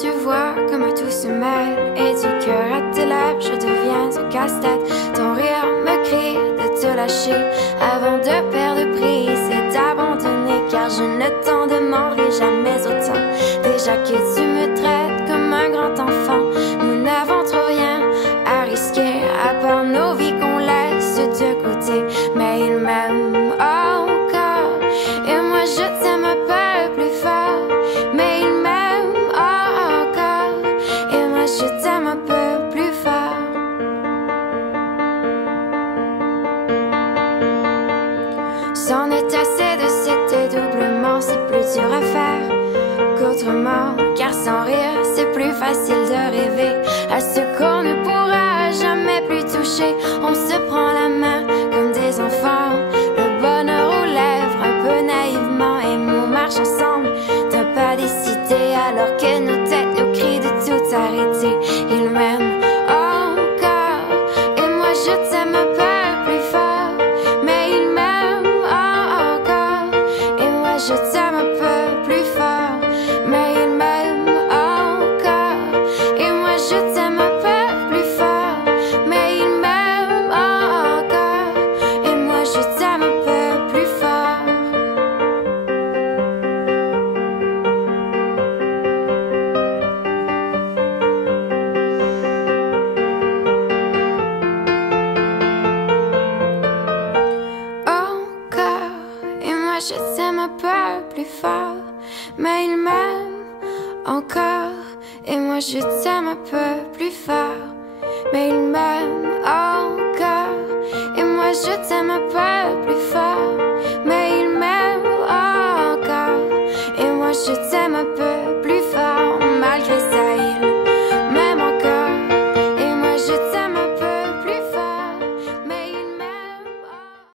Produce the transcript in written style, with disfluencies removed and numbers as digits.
tu vois comme tout se mêle. Et du cœur à tes lèvres, je deviens un casse-tête. Ton rire me crie de te lâcher avant de perdre prise et d'abandonner. Car je ne t'en demanderai jamais autant. Déjà que tu me traites comme un grand enfant, nous n'avons trop rien à risquer à part nos vies qu'on laisse de côté. Mais il m'aime encore et moi je t'aime un peu plus fort. Mais il m'aime encore et moi je t'aime un peu plus fort. C'en est assez de cet dédoublement, c'est plus dur à faire qu'autrement. Car sans rire, c'est plus facile de rêver à ce qu'on ne pourra jamais plus toucher. On se prend la main comme des enfants, le bonheur aux lèvres un peu naïvement. Et on marche ensemble d'un pas décidé alors que nos têtes nous crient de tout arrêter. Il m'aime encore et moi je t'aime un peu plus fort. Mais il m'aime encore et moi je t'aime un peu plus fort. Mais il m'aime encore et moi je t'aime un peu plus fort. Mais il m'aime encore et moi je t'aime un peu plus fort. Encore et moi je t'aime un peu plus fort. Mais il m'aime encore et moi je t'aime un peu plus fort. Mais il m'aime encore et moi je t'aime un peu plus fort.